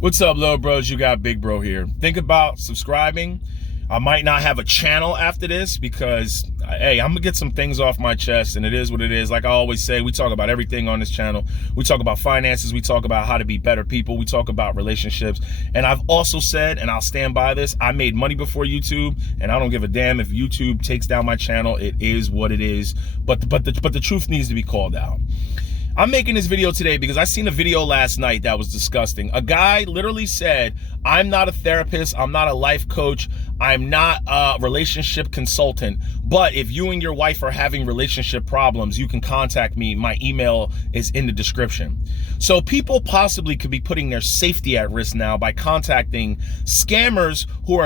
What's up, little bros? You got Big Bro here. Think about subscribing. I might not have a channel after this because, hey, I'm going to get some things off my chest, and it is what it is. Like I always say, we talk about everything on this channel. We talk about finances. We talk about how to be better people. We talk about relationships. And I've also said, and I'll stand by this, I made money before YouTube, and I don't give a damn if YouTube takes down my channel. It is what it is. But the truth needs to be called out. I'm making this video today because I seen a video last night that was disgusting. A guy literally said, I'm not a therapist, I'm not a life coach, I'm not a relationship consultant, but if you and your wife are having relationship problems, you can contact me. My email is in the description. So people possibly could be putting their safety at risk now by contacting scammers who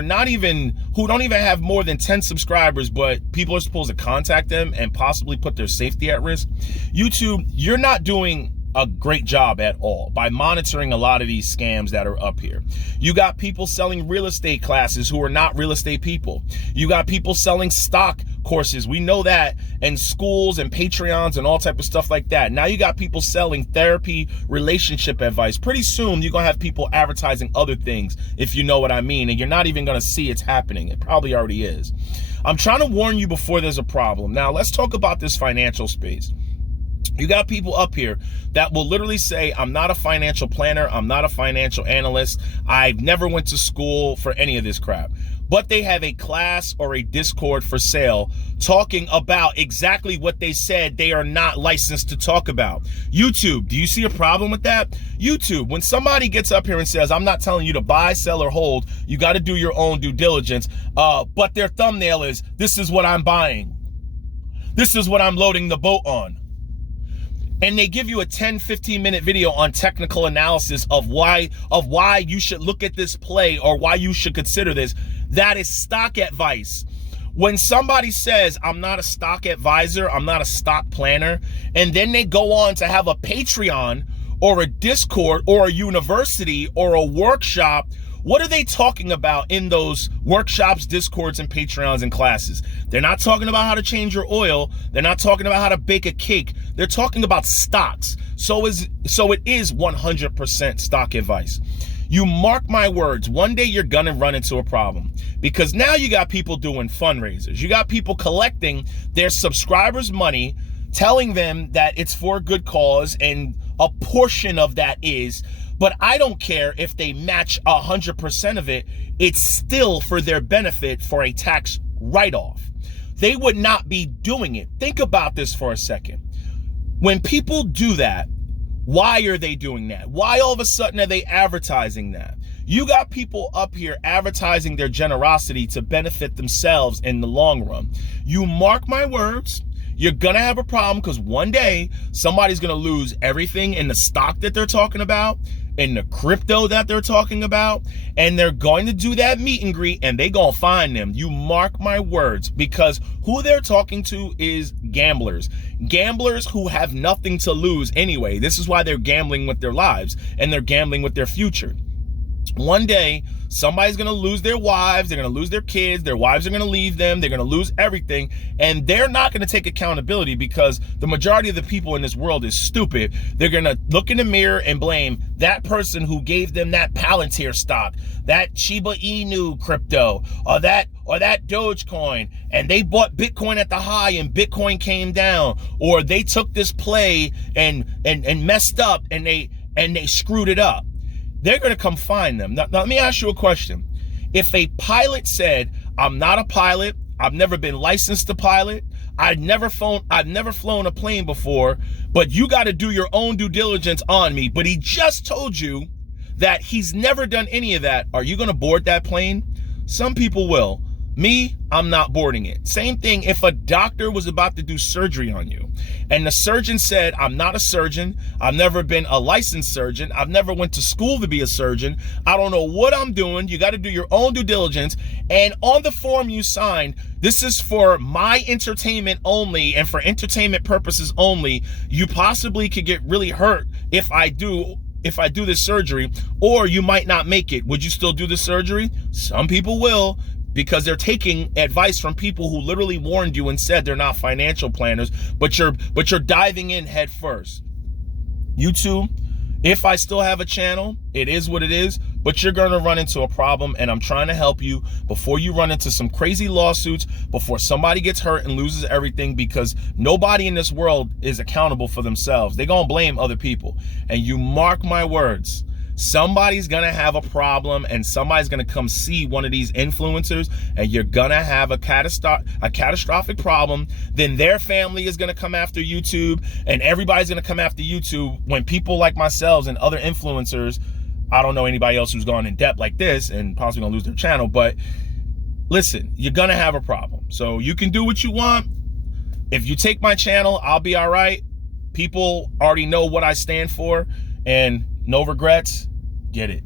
don't even have more than 10 subscribers, but people are supposed to contact them and possibly put their safety at risk. YouTube, you're not doing a great job at all by monitoring a lot of these scams that are up here. You got people selling real estate classes who are not real estate people. You got people selling stock courses. We know that, and schools and Patreons and all type of stuff like that. Now you got people selling therapy, relationship advice. Pretty soon you're gonna have people advertising other things, if you know what I mean, and you're not even gonna see it's happening. It probably already is. I'm trying to warn you before there's a problem. Now let's talk about this financial space. You got people up here that will literally say, I'm not a financial planner, I'm not a financial analyst, I've never went to school for any of this crap. But they have a class or a Discord for sale talking about exactly what they said they are not licensed to talk about. YouTube, do you see a problem with that? YouTube, when somebody gets up here and says, I'm not telling you to buy, sell, or hold, you got to do your own due diligence, but their thumbnail is, this is what I'm buying. This is what I'm loading the boat on. And they give you a 10-15 minute video on technical analysis of why you should look at this play or why you should consider this. That is stock advice. When somebody says, I'm not a stock advisor, I'm not a stock planner, and then they go on to have a Patreon or a Discord or a university or a workshop, what are they talking about in those workshops, Discords, and Patreons and classes? They're not talking about how to change your oil. They're not talking about how to bake a cake. They're talking about stocks. So it is 100% stock advice. You mark my words, one day you're gonna run into a problem because now you got people doing fundraisers. You got people collecting their subscribers' money, telling them that it's for a good cause, and a portion of that is, but I don't care if they match 100% of it, it's still for their benefit for a tax write-off. They would not be doing it. Think about this for a second. When people do that, why are they doing that? Why all of a sudden are they advertising that? You got people up here advertising their generosity to benefit themselves in the long run. You mark my words, you're gonna have a problem because one day somebody's gonna lose everything in the stock that they're talking about, in the crypto that they're talking about, and they're going to do that meet and greet and they gonna find them. You mark my words, because who they're talking to is gamblers. Gamblers who have nothing to lose anyway. This is why they're gambling with their lives and they're gambling with their future. One day, somebody's gonna lose their wives, they're gonna lose their kids, their wives are gonna leave them, they're gonna lose everything, and they're not gonna take accountability because the majority of the people in this world is stupid. They're gonna look in the mirror and blame that person who gave them that Palantir stock, that Shiba Inu crypto, or that Dogecoin, and they bought Bitcoin at the high and Bitcoin came down, or they took this play and messed up and they screwed it up. They're going to come find them. Now, let me ask you a question. If a pilot said, I'm not a pilot, I've never been licensed to pilot, I've never flown a plane before, but you got to do your own due diligence on me, but he just told you that he's never done any of that, are you going to board that plane? Some people will. Me, I'm not boarding it. Same thing if a doctor was about to do surgery on you and the surgeon said, I'm not a surgeon, I've never been a licensed surgeon, I've never went to school to be a surgeon, I don't know what I'm doing, you got to do your own due diligence, and on the form you signed, this is for my entertainment only and for entertainment purposes only, you possibly could get really hurt if I do this surgery, or you might not make it. Would you still do the surgery? Some people will, because they're taking advice from people who literally warned you and said they're not financial planners, but you're diving in head first. YouTube, If I still have a channel, it is what it is, but you're going to run into a problem, and I'm trying to help you before you run into some crazy lawsuits, before somebody gets hurt and loses everything, because nobody in this world is accountable for themselves. They're going to blame other people. And you mark my words, somebody's going to have a problem, and somebody's going to come see one of these influencers, and you're going to have a catastrophic problem. Then their family is going to come after YouTube, and everybody's going to come after YouTube when people like myself and other influencers, I don't know anybody else who's gone in depth like this and possibly going to lose their channel, but listen, you're going to have a problem. So you can do what you want. If you take my channel, I'll be all right. People already know what I stand for, and no regrets. Get it.